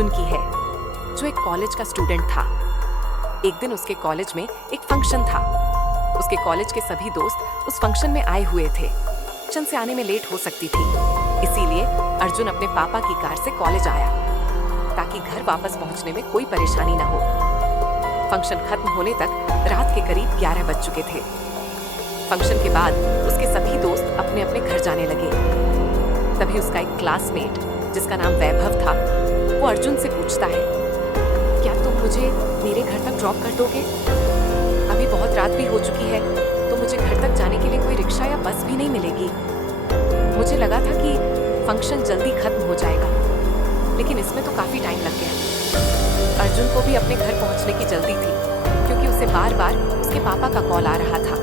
अर्जुन की है, जो एक कॉलेज का स्टूडेंट था। एक दिन उसके कॉलेज में एक फंक्शन था। उसके कॉलेज के सभी दोस्त उस फंक्शन में आए हुए थे। फंक्शन से आने में लेट हो सकती थी, इसीलिए अर्जुन अपने पापा की कार से कॉलेज आया ताकि घर वापस पहुंचने में कोई परेशानी ना हो। फंक्शन खत्म होने तक रात के करीब 11 बज चुके थे। फंक्शन के बाद उसके सभी दोस्त अपने अपने घर जाने लगे। तभी उसका एक क्लासमेट जिसका नाम वैभव था, वो अर्जुन से पूछता है, क्या तुम मुझे मेरे घर तक ड्रॉप कर दोगे? अभी बहुत रात भी हो चुकी है, तो मुझे घर तक जाने के लिए कोई रिक्शा या बस भी नहीं मिलेगी। मुझे लगा था कि फंक्शन जल्दी खत्म हो जाएगा, लेकिन इसमें तो काफी टाइम लग गया। अर्जुन को भी अपने घर पहुंचने की जल्दी थी, क्योंकि उसे बार बार उसके पापा का कॉल आ रहा था।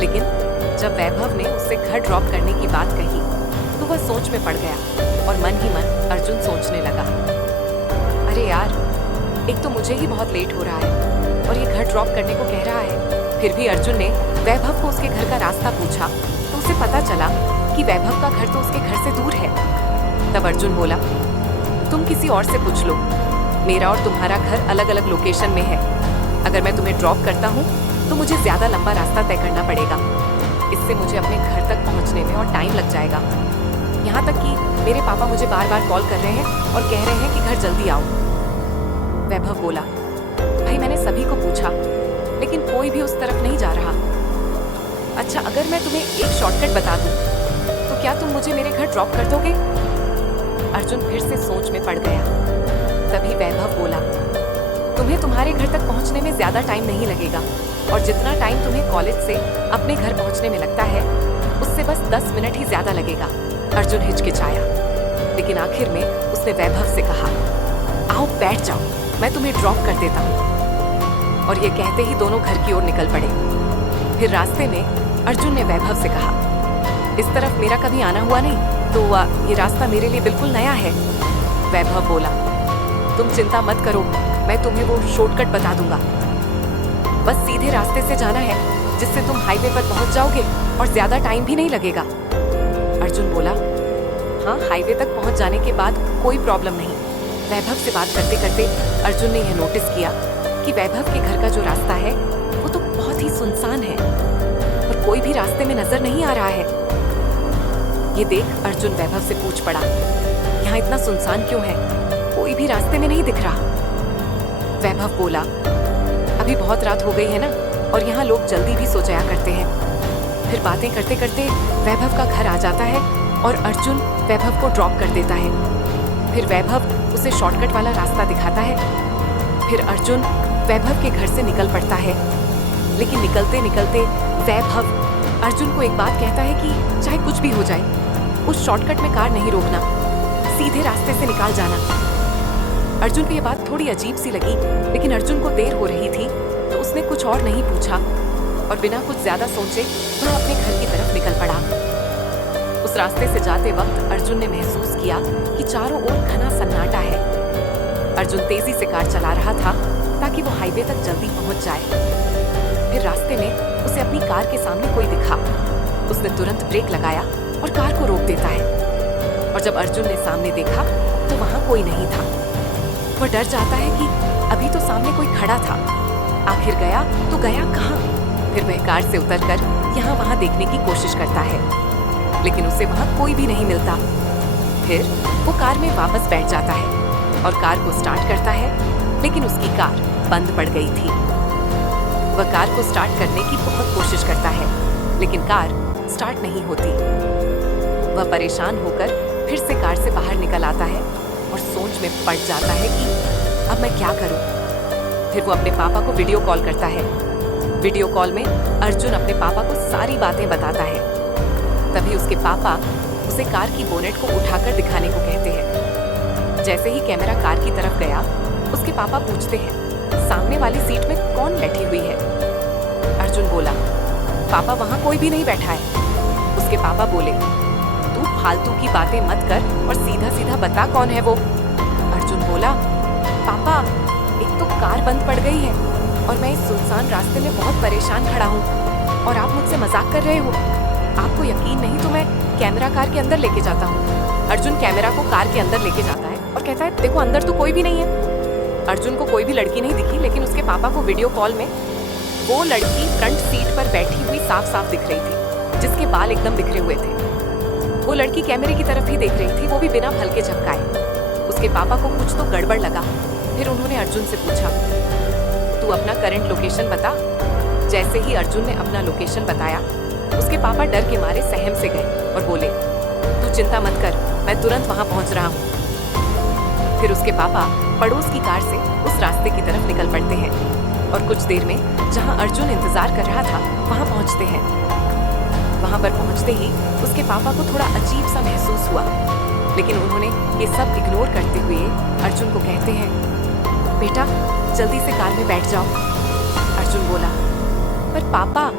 लेकिन जब वैभव ने उससे घर ड्रॉप करने की बात कही, तो वह सोच में पड़ गया और मन ही मन अर्जुन सोचने लगा, अरे यार, एक तो मुझे ही बहुत लेट हो रहा है और ये घर ड्रॉप करने को कह रहा है। फिर भी अर्जुन ने वैभव को उसके घर का रास्ता पूछा, तो उसे पता चला कि वैभव का घर तो उसके घर से दूर है। तब अर्जुन बोला, तुम किसी और से पूछ लो, मेरा और तुम्हारा घर अलग अलग लोकेशन में है। अगर मैं तुम्हें ड्रॉप करता हूँ तो मुझे ज्यादा लंबा रास्ता तय करना पड़ेगा। इससे मुझे अपने घर तक पहुँचने में और टाइम लग जाएगा। यहाँ तक कि मेरे पापा मुझे बार बार कॉल कर रहे हैं और कह रहे हैं कि घर जल्दी आओ। वैभव बोला, भाई मैंने सभी को पूछा, लेकिन कोई भी उस तरफ नहीं जा रहा। अच्छा, अगर मैं तुम्हें एक शॉर्टकट बता दूं, तो क्या तुम मुझे मेरे घर ड्रॉप कर दोगे? अर्जुन फिर से सोच में पड़ गया। तभी वैभव बोला, तुम्हें तुम्हारे घर तक पहुंचने में ज्यादा टाइम नहीं लगेगा, और जितना टाइम तुम्हें कॉलेज से अपने घर पहुंचने में लगता है, उससे बस 10 मिनट ही ज्यादा लगेगा। अर्जुन हिचकिचाया, लेकिन आखिर में उसने वैभव से कहा, आओ बैठ जाओ, मैं तुम्हें ड्रॉप कर देता हूँ। और ये कहते ही दोनों घर की ओर निकल पड़े। फिर रास्ते में अर्जुन ने वैभव से कहा, इस तरफ मेरा कभी आना हुआ नहीं, तो ये रास्ता मेरे लिए बिल्कुल नया है। वैभव बोला, तुम चिंता मत करो, मैं तुम्हें वो शॉर्टकट बता दूंगा। बस सीधे रास्ते से जाना है, जिससे तुम हाईवे पर पहुंच जाओगे और ज्यादा टाइम भी नहीं लगेगा। अर्जुन बोला, हाँ, हाईवे तक पहुंच जाने के बाद कोई प्रॉब्लम नहीं। वैभव से बात करते करते अर्जुन ने यह नोटिस किया कि वैभव के घर का जो रास्ता है वो तो बहुत ही सुनसान है और कोई भी रास्ते में नजर नहीं आ रहा है। ये देख अर्जुन वैभव से पूछ पड़ा, यहाँ इतना सुनसान क्यों है? कोई भी रास्ते में नहीं दिख रहा। वैभव बोला, अभी बहुत रात हो गई है ना, और यहाँ लोग जल्दी भी सो जाया करते हैं। फिर बातें करते करते वैभव का घर आ जाता है और अर्जुन वैभव को ड्रॉप कर देता है। फिर वैभव उसे शॉर्टकट वाला रास्ता दिखाता है। फिर अर्जुन वैभव के घर से निकल पड़ता है, लेकिन निकलते निकलते वैभव अर्जुन को एक बात कहता है कि चाहे कुछ भी हो जाए, उस शॉर्टकट में कार नहीं रोकना, सीधे रास्ते से निकाल जाना। अर्जुन को ये बात थोड़ी अजीब सी लगी, लेकिन अर्जुन को देर हो रही थी, तो उसने कुछ और नहीं पूछा और बिना कुछ ज्यादा सोचे वह अपने घर की तरफ निकल पड़ा। उस रास्ते से जाते वक्त अर्जुन ने महसूस किया कि चारों ओर घना सन्नाटा है। अर्जुन तेजी से कार चला रहा था ताकि वो हाईवे तक जल्दी पहुंच जाए। फिर रास्ते में उसे अपनी कार के सामने कोई दिखा। उसने तुरंत ब्रेक लगाया और कार को रोक देता है। और जब अर्जुन ने सामने देखा तो वहां कोई नहीं था। वह डर जाता है कि अभी तो सामने कोई खड़ा था, आखिर गया तो गया कहाँ? फिर वह कार से उतरकर यहाँ वहाँ देखने की कोशिश करता है, लेकिन उसे वहाँ कोई भी नहीं मिलता। फिर वो कार में वापस बैठ जाता है और कार को स्टार्ट करता है, लेकिन उसकी कार बंद पड़ गई थी। वह कार को स्टार्ट करने की बहुत कोशिश करता है, लेकिन कार स्टार्ट नहीं होती। वह परेशान होकर फिर से कार से बाहर निकल आता है और सोच में पड़ जाता है कि अब मैं क्या करूं। फिर वो अपने पापा को वीडियो कॉल करता है। वीडियो कॉल में अर्जुन अपने पापा को सारी बातें बताता है। तभी उसके पापा उसे कार की बोनेट को उठाकर दिखाने को कहते हैं। जैसे ही कैमरा कार की तरफ गया, उसके पापा पूछते हैं, सामने वाली सीट में कौन बैठी हुई है? अर्जुन बोला, पापा वहाँ कोई भी नहीं बैठा है। उसके पापा बोले, तू फालतू की बातें मत कर और सीधा सीधा बता कौन है वो। अर्जुन बोला, पापा, एक तो कार बंद पड़ गई है और मैं इस सुनसान रास्ते में बहुत परेशान खड़ा हूँ, और आप मुझसे मजाक कर रहे हो। आपको यकीन नहीं तो मैं कैमरा कार के अंदर लेके जाता हूँ। अर्जुन कैमरा को कार के अंदर लेके जाता है और कहता है देखो अंदर तो कोई भी नहीं है। अर्जुन को कोई भी लड़की नहीं दिखी, लेकिन उसके पापा को वीडियो कॉल में वो लड़की फ्रंट सीट पर बैठी हुई साफ साफ दिख रही थी, जिसके बाल एकदम बिखरे हुए थे। वो लड़की कैमरे की तरफ ही देख रही थी, वो भी बिना हल्के झपकाए। उसके पापा को कुछ तो गड़बड़ लगा। फिर उन्होंने अर्जुन से पूछा, तू अपना करंट लोकेशन बता। जैसे ही अर्जुन ने अपना लोकेशन बताया, उसके पापा डर के मारे सहम से गए और बोले, तू चिंता मत कर, मैं तुरंत वहां पहुंच रहा हूं। फिर उसके पापा पड़ोस की कार से उस रास्ते की तरफ निकल पड़ते हैं और कुछ देर में जहां अर्जुन इंतजार कर रहा था वहां पहुंचते हैं। वहां पर पहुंचते ही उसके पापा को थोड़ा अजीब सा महसूस हुआ, लेकिन उन्होंने ये सब इग्नोर करते हुए अर्जुन को कहते हैं, बेटा जल्दी से कार में बैठ जाओ। अर्जुन बोला, पर पापा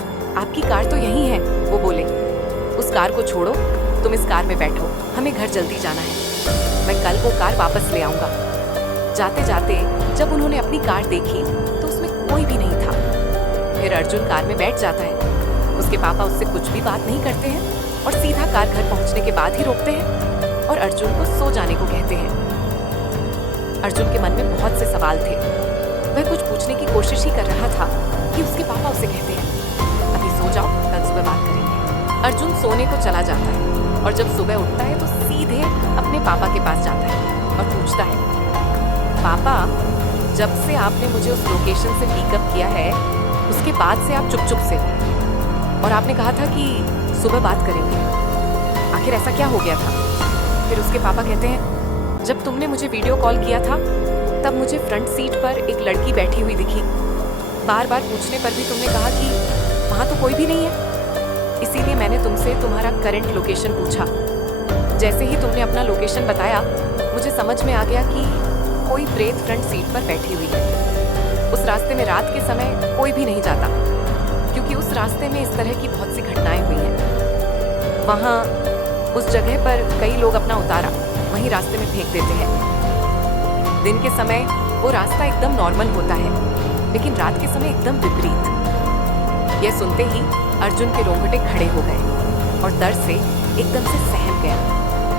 आपकी कार तो यहीं है। वो बोले, उस कार को छोड़ो, तुम इस कार में बैठो, हमें घर जल्दी जाना है, मैं कल वो कार वापस ले आऊंगा। जाते जाते जब उन्होंने अपनी कार देखी तो उसमें कोई भी नहीं था। फिर अर्जुन कार में बैठ जाता है। उसके पापा उससे कुछ भी बात नहीं करते हैं और सीधा कार घर पहुंचने के बाद ही रोकते हैं और अर्जुन को सो जाने को कहते हैं। अर्जुन के मन में बहुत से सवाल थे। वह कुछ पूछने की कोशिश ही कर रहा था कि उसके पापा उसे कहते हैं, अभी सो जाओ, कल सुबह बात करेंगे। अर्जुन सोने को चला जाता है और जब सुबह उठता है तो सीधे अपने पापा के पास जाता है और पूछता है, पापा जब से आपने मुझे उस लोकेशन से पिकअप किया है उसके बाद से आप चुप चुप से हो और आपने कहा था कि सुबह बात करेंगे, आखिर ऐसा क्या हो गया था? फिर उसके पापा कहते हैं, जब तुमने मुझे वीडियो कॉल किया था तब मुझे फ्रंट सीट पर एक लड़की बैठी हुई दिखी। बार बार पूछने पर भी तुमने कहा कि वहाँ तो कोई भी नहीं है, इसीलिए मैंने तुमसे तुम्हारा करंट लोकेशन पूछा। जैसे ही तुमने अपना लोकेशन बताया मुझे समझ में आ गया कि कोई प्रेत फ्रंट सीट पर बैठी हुई है। उस रास्ते में रात के समय कोई भी नहीं जाता, क्योंकि उस रास्ते में इस तरह की बहुत सी घटनाएं हुई हैं। वहाँ उस जगह पर कई लोग अपना उतारा वहीं रास्ते में फेंक देते हैं। दिन के समय वो रास्ता एकदम नॉर्मल होता है, लेकिन रात के समय एकदम विपरीत। यह सुनते ही अर्जुन के रोंगटे खड़े हो गए और डर से एकदम से सहम गया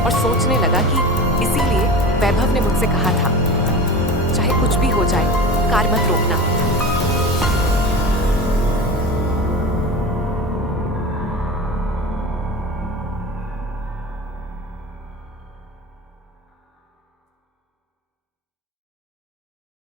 और सोचने लगा कि इसीलिए वैभव ने मुझसे कहा था, चाहे कुछ भी हो जाए कार मत रोकना।